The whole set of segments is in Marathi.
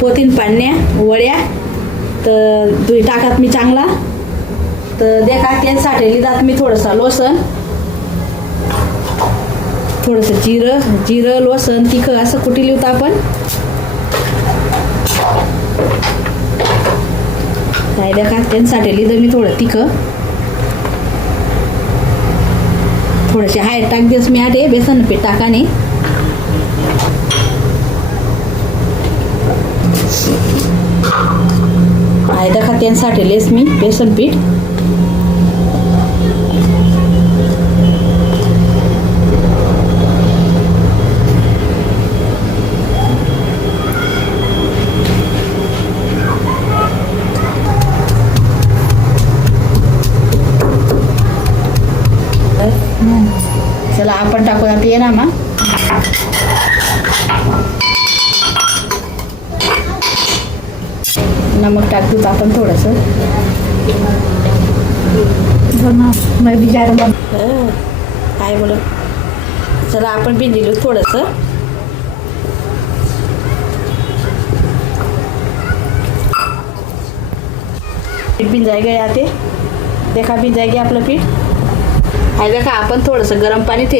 पोतीन पाण्या वड्या तर दुई टाकात मी चांगला तर देखा तेल साठेली जात मी थोडंसं लसण थोडंसं जिरं लसण तिखट असं कुटिली होतं आपण काय देखा तेल साठेली तर मी थोडं तिखट थोडेसे हाय टाक दिवस मी आटे बेसन पीठ टाकाने हाय देखा तेल साठेलेस मी बेसन पीठ चला आपण टाकू आता ये ना मग नमक टाकतो आपण थोडंसं काय बोल चला आपण भिंजिलो थोडंसं पीठ भिंजाय गया ते देखा भिंजाय गया आपलं पीठ आहे देखा आपण थोडंसं गरम पाणी ते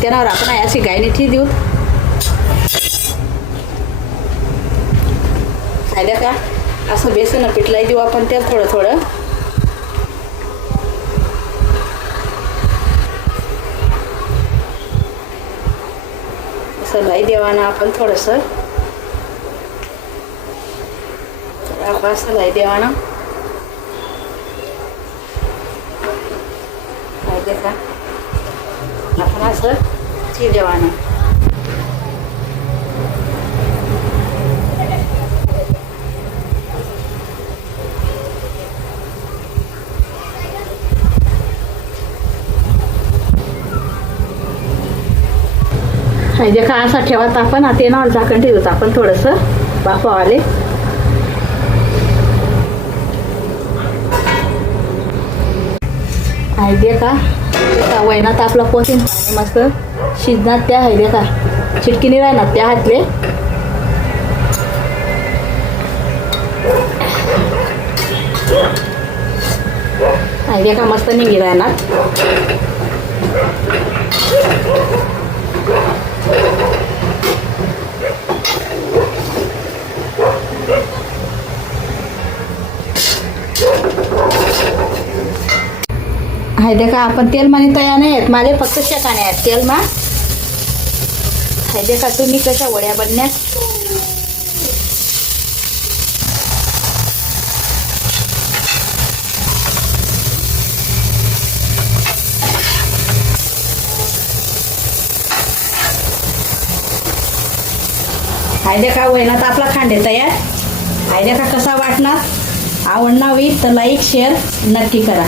त्यावर आपण अशी गायने ठी देऊ आहे देखा असं बेसन पिठलाई देऊ आपण त्यात थोडं थोडं असं लाई देवाना आपण थोडंसं आपण असं लाई देवाना देखा आपण असं ची देवाना हाय देखा असा ठेवत आपण आता येणार झाकण ठेवत आपण थोडंसं बापावाले हाय देखा वैनात आपला पोतीन पाणी मस्त शिजणार त्या हाय देखा चिटकीने राहणार त्या हातले हाय देखा मस्त निघी राहणार हाय देखा आपण तेल माने तयार नाही आहेत माझे फक्त शेकाने आहेत तेल मा हाय देखा तुम्ही कशा वड्या बनण्यात हाय देखा वैनात आपला खांडे तयार हाय देखा कसा वाटणार आवडणार होईल तर लाईक शेअर नक्की करा